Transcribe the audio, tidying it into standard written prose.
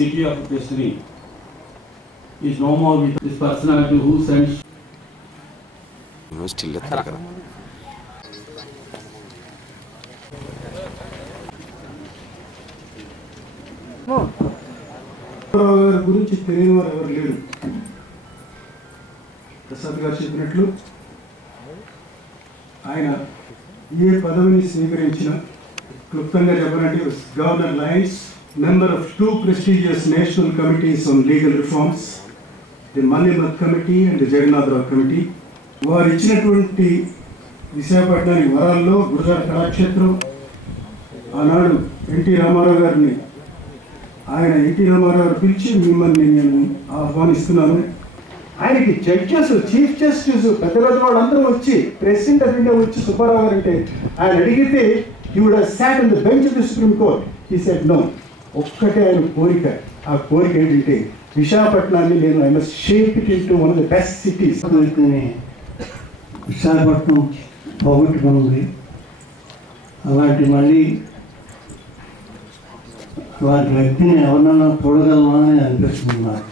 city of Pesari is no more with this personality who sends. Still గారి గురించి తెలియని వారు ఎవరు లేరు. ప్రసాద్ గారు చెప్పినట్లు ఆయన ఏ పదవిని స్వీకరించిన క్లుప్తంగా చెప్పాలంటే governor lions, member of 2 prestigious national committees on legal reforms, the Malimath committee and the Jagannatha Rao committee. వారు ఇచ్చినటువంటి విశాఖపట్నానికి వరాల్లో గురజాడ కళాక్షేత్రం, ఆనాడు ఎన్టీ రామారావు గారిని ఎన్టీ రామారావు గారు పిలిచి మిమ్మల్ని నేను ఆహ్వానిస్తున్నాను. ఆయనకి జడ్జెస్, చీఫ్ జస్టిస్, పెద్ద పెద్ద వాళ్ళందరూ వచ్చి ప్రెసిడెంట్ ఆఫ్ ఇండియా వచ్చి సుబ్బారావు గారు అంటే ఆయన అడిగితే he would have sat on the bench of the Supreme Court. He said no. ఒక్కటే ఆయన కోరిక. ఆ కోరిక ఏంటంటే విశాఖపట్నాన్ని నేను I must shape it into one of the best cities. Visakhapatnam పోగొట్టుకుంది. అలాంటి మళ్ళీ అలాంటి వ్యక్తిని ఎవరన్నా చూడగలమా అని అనిపిస్తుంది నాకు.